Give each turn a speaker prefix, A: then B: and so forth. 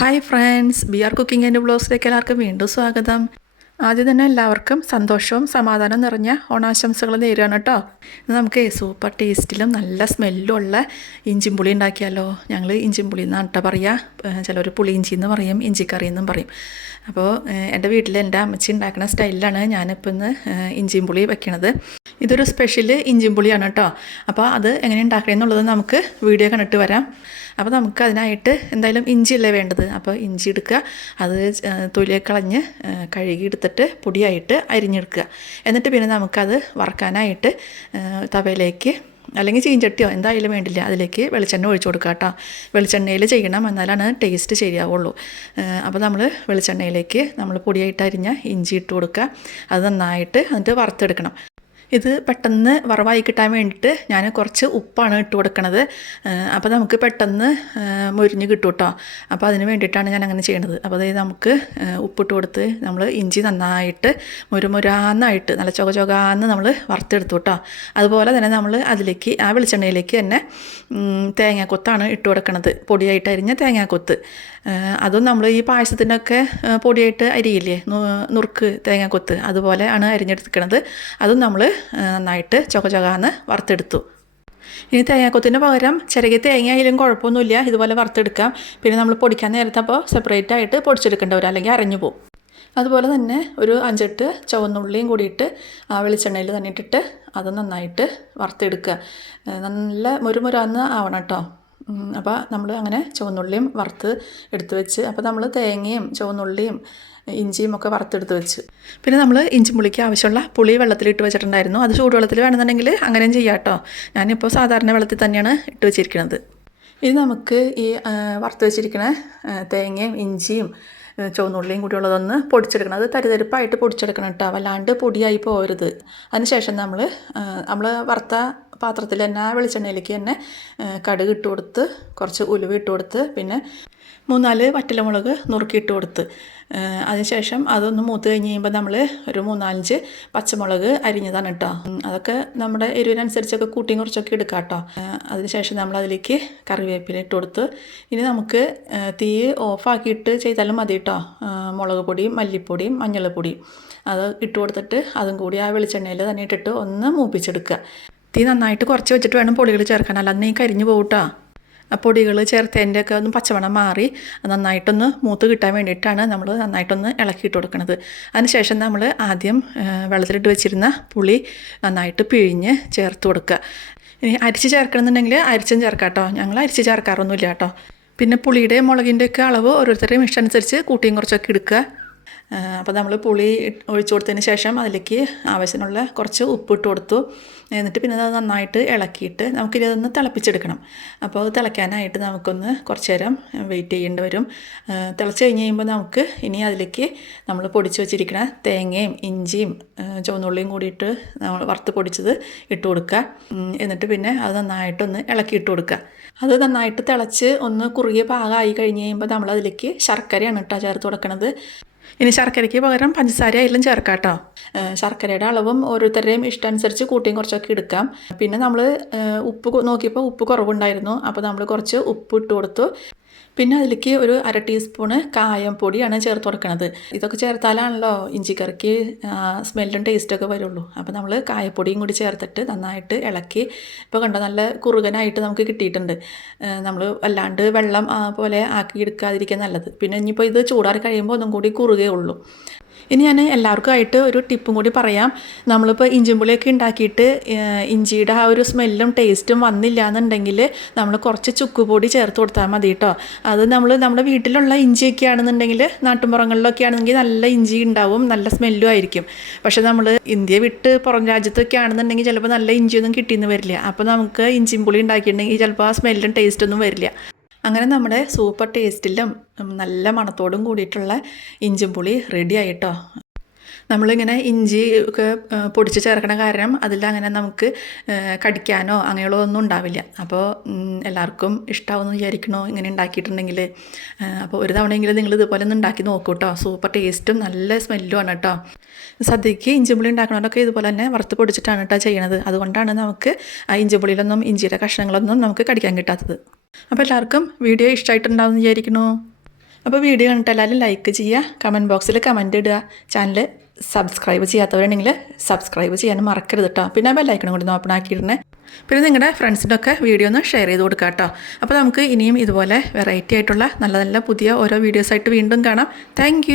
A: Hi friends B R cooking and ബ്ലോഗ്സിലേക്ക് എല്ലാവർക്കും വീണ്ടും സ്വാഗതം. ആദ്യം തന്നെ എല്ലാവർക്കും സന്തോഷവും സമാധാനവും നിറഞ്ഞ ഓണാശംസകൾ നേരുകയാണ് കേട്ടോ. നമുക്ക് സൂപ്പർ ടേസ്റ്റിലും നല്ല സ്മെല്ലും ഉള്ള ഇഞ്ചിമ്പുളി ഉണ്ടാക്കിയാലോ? ഞങ്ങൾ ഇഞ്ചിമ്പുളി എന്നാണ് കേട്ടോ പറയുക ചിലർ ഇഞ്ചി എന്ന് പറയും ഇഞ്ചിക്കറി എന്നും പറയും. അപ്പോൾ എന്റെ വീട്ടിൽ എന്റെ അമ്മച്ചി ഉണ്ടാക്കുന്ന സ്റ്റൈലിലാണ് ഞാനിപ്പോൾ ഇന്ന് ഇഞ്ചിമ്പുളി വെക്കണത്. ഇതൊരു സ്പെഷ്യൽ ഇഞ്ചിമ്പുളിയാണ് കേട്ടോ. അപ്പോൾ അത് എങ്ങനെ ഉണ്ടാക്കണമെന്നുള്ളത് നമുക്ക് വീഡിയോ കണ്ടിട്ട് വരാം. അപ്പോൾ നമുക്ക് അതിനായിട്ട് എന്തായാലും ഇഞ്ചിയല്ലേ വേണ്ടത്. അപ്പോൾ ഇഞ്ചി എടുക്കുക. അത് തൊലിയെ കളഞ്ഞ് കഴുകി എടുത്തിട്ട് പൊടിയായിട്ട് അരിഞ്ഞെടുക്കുക. എന്നിട്ട് പിന്നെ നമുക്കത് വറക്കാനായിട്ട് തവയിലേക്ക് അല്ലെങ്കിൽ ചീഞ്ചട്ടിയോ എന്തായാലും വേണ്ടില്ല. അതിലേക്ക് വെളിച്ചെണ്ണ ഒഴിച്ചു കൊടുക്കുക കേട്ടോ. വെളിച്ചെണ്ണയിൽ ചെയ്യണം. എന്നാലാണ് ടേസ്റ്റ് ശരിയാവുള്ളൂ. അപ്പോൾ നമ്മൾ വെളിച്ചെണ്ണയിലേക്ക് നമ്മൾ പൊടിയായിട്ട് അരിഞ്ഞ ഇഞ്ചി ഇട്ട് കൊടുക്കുക. അത് നന്നായിട്ട് എന്നിട്ട് വറുത്തെടുക്കണം. ഇത് പെട്ടെന്ന് വറവായി കിട്ടാൻ വേണ്ടിയിട്ട് ഞാൻ കുറച്ച് ഉപ്പാണ് ഇട്ട് കൊടുക്കണത്. അപ്പോൾ നമുക്ക് പെട്ടെന്ന് മുരിഞ്ഞ് കിട്ടും കേട്ടോ അപ്പോൾ അതിന് വേണ്ടിയിട്ടാണ് ഞാൻ അങ്ങനെ ചെയ്യണത്. അപ്പോൾ അതായത് നമുക്ക് ഉപ്പിട്ട് കൊടുത്ത് നമ്മൾ ഇഞ്ചി നന്നായിട്ട് മുരുമുരാന്നായിട്ട് നല്ല ചൊക ചൊകാന്ന് നമ്മൾ വറുത്തെടുത്തു കേട്ടോ അതുപോലെ തന്നെ നമ്മൾ അതിലേക്ക് ആ വെളിച്ചെണ്ണയിലേക്ക് തന്നെ തേങ്ങാക്കൊത്താണ് ഇട്ട് കൊടുക്കണത്. പൊടിയായിട്ട് അരിഞ്ഞ തേങ്ങാക്കൊത്ത്. അതും നമ്മൾ ഈ പായസത്തിനൊക്കെ പൊടിയായിട്ട് അരിയില്ലേ നുറുക്ക് തേങ്ങാക്കൊത്ത് അതുപോലെ ആണ് അരിഞ്ഞെടുക്കണത് അതും നമ്മൾ നന്നായിട്ട് ചൊകചൊകാന്ന് വറുത്തെടുത്തു. ഇനി തേങ്ങാക്കൊത്തിന് പകരം ചെറിയ തേങ്ങ ആയാലും കുഴപ്പമൊന്നുമില്ല. ഇതുപോലെ വറുത്തെടുക്കാം. പിന്നെ നമ്മൾ പൊടിക്കാൻ നേരത്തെ അപ്പോൾ സെപ്പറേറ്റ് ആയിട്ട് പൊടിച്ചെടുക്കേണ്ട വരും. അല്ലെങ്കിൽ അരഞ്ഞു പോകും അതുപോലെ തന്നെ ഒരു അഞ്ചെട്ട് ചുവന്നുള്ളിയും കൂടിയിട്ട് ആ വെളിച്ചെണ്ണയിൽ തന്നെ ഇട്ടിട്ട് അത് നന്നായിട്ട് വറുത്തെടുക്കുക. നല്ല മുരുമുരാന്ന് ആവണം കേട്ടോ. അപ്പോൾ നമ്മൾ അങ്ങനെ ചുവന്നുള്ളിയും വറുത്ത് എടുത്ത് വെച്ച് അപ്പോൾ നമ്മൾ തേങ്ങയും ചുവന്നുള്ളിയും ഇഞ്ചിയും ഒക്കെ വറുത്തെടുത്ത് വെച്ച്. പിന്നെ നമ്മൾ ഇഞ്ചി പുളിക്ക് ആവശ്യമുള്ള പുളി വെള്ളത്തിലിട്ട് വെച്ചിട്ടുണ്ടായിരുന്നു. അത് ചൂടുവെള്ളത്തിൽ വേണമെന്നുണ്ടെങ്കിൽ അങ്ങനെയും ചെയ്യാം കേട്ടോ. ഞാനിപ്പോൾ സാധാരണ വെള്ളത്തിൽ തന്നെയാണ് ഇട്ട് വെച്ചിരിക്കുന്നത് ഇത് നമുക്ക് ഈ വറുത്ത് വെച്ചിരിക്കുന്ന തേങ്ങയും ഇഞ്ചിയും ചുവന്നുള്ളിയും കൂടിയുള്ളതൊന്ന് പൊടിച്ചെടുക്കണം. അത് തരിതരിപ്പായിട്ട് പൊടിച്ചെടുക്കണം കേട്ടോ. വല്ലാണ്ട് പൊടിയായി പോകരുത് അതിനുശേഷം നമ്മൾ നമ്മൾ വറുത്ത പാത്രത്തിൽ തന്നെ ആ വെളിച്ചെണ്ണയിലേക്ക് തന്നെ കടുക് ഇട്ട് കൊടുത്ത് കുറച്ച് ഉലുവ ഇട്ട് കൊടുത്ത് പിന്നെ മൂന്നാൽ വറ്റലമുളക് നുറുക്കിയിട്ട് കൊടുത്ത്. അതിനുശേഷം അതൊന്ന് മൂത്ത് കഴിഞ്ഞ് കഴിയുമ്പോൾ നമ്മൾ ഒരു മൂന്നാലഞ്ച് പച്ചമുളക് അരിഞ്ഞതാണ് കേട്ടോ അതൊക്കെ നമ്മുടെ എരിവിനനുസരിച്ചൊക്കെ കൂട്ടിയും കുറച്ചൊക്കെ എടുക്കാം കേട്ടോ അതിനുശേഷം നമ്മൾ അതിലേക്ക് കറിവേപ്പില ഇട്ട് കൊടുത്ത് ഇനി നമുക്ക് തീ ഓഫാക്കിയിട്ട് ചെയ്താലും മതി കേട്ടോ മുളക് പൊടിയും മല്ലിപ്പൊടിയും മഞ്ഞൾപ്പൊടിയും. അത് ഇട്ട് കൊടുത്തിട്ട് അതും കൂടി ആ വെളിച്ചെണ്ണയിൽ തന്നെ ഇട്ടിട്ട് ഒന്ന് മൂപ്പിച്ചെടുക്കുക. തീ നന്നായിട്ട് കുറച്ച് വെച്ചിട്ട് വേണം പൊടികൾ ചേർക്കാൻ. അല്ലാതെ നീ കരിഞ്ഞു പോകട്ടോ പൊടികൾ ചേർത്തതിന്റെ ഒക്കെ ഒന്ന് പച്ചമണം മാറി നന്നായിട്ടൊന്ന് മൂത്ത് കിട്ടാൻ വേണ്ടിയിട്ടാണ് നമ്മൾ നന്നായിട്ടൊന്ന് ഇളക്കിയിട്ട് കൊടുക്കുന്നത് അതിനുശേഷം നമ്മൾ ആദ്യം വെള്ളത്തിലിട്ട് വെച്ചിരുന്ന പുളി നന്നായിട്ട് പിഴിഞ്ഞ് ചേർത്ത് കൊടുക്കുക ഇനി അരിച്ച് ചേർക്കണമെന്നുണ്ടെങ്കിൽ അരിച്ചും ചേർക്കാം കേട്ടോ ഞങ്ങൾ അരിച്ച് ചേർക്കാറൊന്നുമില്ല കേട്ടോ. പിന്നെ പുളിയുടെ മുളകിന്റെയൊക്കെ അളവ് ഓരോരുത്തരുടെയും ഇഷ്ടമനുസരിച്ച് കൂട്ടിയും കുറച്ചൊക്കെ എടുക്കുക അപ്പോൾ നമ്മൾ പുളി ഒഴിച്ചു കൊടുത്തതിന് ശേഷം അതിലേക്ക് ആവശ്യത്തിനുള്ള കുറച്ച് ഉപ്പിട്ട് കൊടുത്തു. എന്നിട്ട് പിന്നെ അത് നന്നായിട്ട് ഇളക്കിയിട്ട് നമുക്കിനി അതൊന്ന് തിളപ്പിച്ചെടുക്കണം. അപ്പോൾ അത് തിളയ്ക്കാനായിട്ട് നമുക്കൊന്ന് കുറച്ച് നേരം വെയിറ്റ് ചെയ്യേണ്ടി വരും. തിളച്ച് കഴിഞ്ഞ് കഴിയുമ്പോൾ നമുക്ക് ഇനി അതിലേക്ക് നമ്മൾ പൊടിച്ച് വെച്ചിരിക്കുന്ന തേങ്ങയും ഇഞ്ചിയും ചുവന്നുള്ളിയും കൂടിയിട്ട് നമ്മൾ വറുത്ത് പൊടിച്ചത് ഇട്ട് കൊടുക്കുക. എന്നിട്ട് പിന്നെ അത് നന്നായിട്ടൊന്ന് ഇളക്കി ഇട്ട് കൊടുക്കുക. അത് നന്നായിട്ട് തിളച്ച് ഒന്ന് കുറുകിയ പാകമായി കഴിഞ്ഞ് കഴിയുമ്പോൾ നമ്മൾ അതിലേക്ക് ശർക്കരയാണ് ഇട്ടാ ചേർത്ത് കൊടുക്കണത്. ഇനി ശർക്കരയ്ക്ക് പകരം പഞ്ചസാര ആയാലും ചേർക്കാം കേട്ടോ ശർക്കരയുടെ അളവും ഓരോരുത്തരുടെയും ഇഷ്ടമനുസരിച്ച് കൂട്ടിയും കുറച്ചൊക്കെ എടുക്കാം. പിന്നെ നമ്മൾ ഉപ്പ് നോക്കിയപ്പോൾ ഉപ്പ് കുറവുണ്ടായിരുന്നു. അപ്പോൾ നമ്മൾ കുറച്ച് ഉപ്പ് ഇട്ട് കൊടുത്തു. പിന്നെ അതിലേക്ക് ഒരു അര ടീസ്പൂണ് കായം പൊടിയാണ് ചേർത്ത് കൊടുക്കുന്നത് ഇതൊക്കെ ചേർത്താലാണല്ലോ ഇഞ്ചിക്കറിക്ക് സ്മെല്ലും ടേസ്റ്റൊക്കെ വരുള്ളൂ. അപ്പോൾ നമ്മൾ കായപ്പൊടിയും കൂടി ചേർത്തിട്ട് നന്നായിട്ട് ഇളക്കി ഇപ്പോൾ കണ്ടോ നല്ല കുറുകനായിട്ട് നമുക്ക് കിട്ടിയിട്ടുണ്ട്. നമ്മൾ അല്ലാണ്ട് വെള്ളം പോലെ ആക്കി എടുക്കാതിരിക്കാൻ നല്ലത്. പിന്നെ ഇനിയിപ്പോൾ ഇത് ചൂടാറി കഴിയുമ്പോൾ ഒന്നും കൂടി കുറുകേ ഉള്ളൂ. ഇനി ഞാൻ എല്ലാവർക്കും ആയിട്ട് ഒരു ടിപ്പും കൂടി പറയാം. നമ്മളിപ്പോൾ ഇഞ്ചിമ്പുളിയൊക്കെ ഉണ്ടാക്കിയിട്ട് ഇഞ്ചിയുടെ ആ ഒരു സ്മെല്ലും ടേസ്റ്റും വന്നില്ല എന്നുണ്ടെങ്കിൽ നമ്മൾ കുറച്ച് ചുക്കുപൊടി ചേർത്ത് കൊടുത്താൽ മതി കേട്ടോ. അത് നമ്മൾ നമ്മുടെ വീട്ടിലുള്ള ഇഞ്ചിയൊക്കെ ആണെന്നുണ്ടെങ്കിൽ നാട്ടുമ്പുറങ്ങളിലൊക്കെ ആണെങ്കിൽ നല്ല ഇഞ്ചി ഉണ്ടാവും നല്ല സ്മെല്ലും ആയിരിക്കും. പക്ഷേ നമ്മൾ ഇന്ത്യ വിട്ട് പുറം രാജ്യത്തൊക്കെ ആണെന്നുണ്ടെങ്കിൽ ചിലപ്പോൾ നല്ല ഇഞ്ചിയൊന്നും കിട്ടിയെന്ന് വരില്ല. അപ്പോൾ നമുക്ക് ഇഞ്ചിമ്പുളി ഉണ്ടാക്കിയിട്ടുണ്ടെങ്കിൽ ചിലപ്പോൾ ആ സ്മെല്ലും ടേസ്റ്റൊന്നും വരില്ല. അങ്ങനെ നമ്മുടെ സൂപ്പർ ടേസ്റ്റിലും നല്ല മണത്തോടും കൂടിയിട്ടുള്ള ഇഞ്ചും പുളി റെഡി ആയിട്ടോ. നമ്മളിങ്ങനെ ഇഞ്ചി ഒക്കെ പൊടിച്ച് ചേർക്കണ കാരണം അതിലങ്ങനെ നമുക്ക് കടിക്കാനോ അങ്ങനെയുള്ള ഒന്നും ഉണ്ടാവില്ല. അപ്പോൾ എല്ലാവർക്കും ഇഷ്ടമാവുമെന്ന് വിചാരിക്കണോ? ഇങ്ങനെ ഉണ്ടാക്കിയിട്ടുണ്ടെങ്കിൽ അപ്പോൾ ഒരു തവണയെങ്കിലും നിങ്ങൾ ഇതുപോലെ ഒന്ന് ഉണ്ടാക്കി നോക്കൂ കേട്ടോ സൂപ്പർ ടേസ്റ്റും നല്ല സ്മെല്ലും സ്മെല്ലുമാണ് കേട്ടോ സദ്യക്ക് ഇഞ്ചിപ്പുളി ഉണ്ടാക്കണവരൊക്കെ ഇതുപോലെ തന്നെ വറുത്ത് പൊടിച്ചിട്ടാണ് കേട്ടോ ചെയ്യണത്. അതുകൊണ്ടാണ് നമുക്ക് ആ ഇഞ്ചിപ്പുളിയിലൊന്നും ഇഞ്ചിയുടെ കഷ്ണങ്ങളൊന്നും നമുക്ക് കടിക്കാൻ കിട്ടാത്തത്. അപ്പോൾ എല്ലാവർക്കും വീഡിയോ ഇഷ്ടമായിട്ടുണ്ടാവും വിചാരിക്കുന്നു. അപ്പോൾ വീഡിയോ കണ്ടിട്ട് എല്ലാവരും ലൈക്ക് ചെയ്യുക കമന്റ് ബോക്സിൽ കമന്റ് ഇടുക. ചാനൽ സബ്സ്ക്രൈബ് ചെയ്യാത്തവരുണ്ടെങ്കിൽ സബ്സ്ക്രൈബ് ചെയ്യാനും മറക്കരുത് കേട്ടോ പിന്നെ ബെല്ലൈക്കണം കൂടി ഓപ്പൺ ആക്കിയിടണേ. പിന്നെ നിങ്ങളുടെ ഫ്രണ്ട്സിനൊക്കെ വീഡിയോ ഒന്ന് ഷെയർ ചെയ്ത് കൊടുക്കുക കേട്ടോ അപ്പോൾ നമുക്ക് ഇനിയും ഇതുപോലെ വെറൈറ്റി ആയിട്ടുള്ള നല്ല നല്ല പുതിയ ഓരോ വീഡിയോസായിട്ട് വീണ്ടും കാണാം. താങ്ക്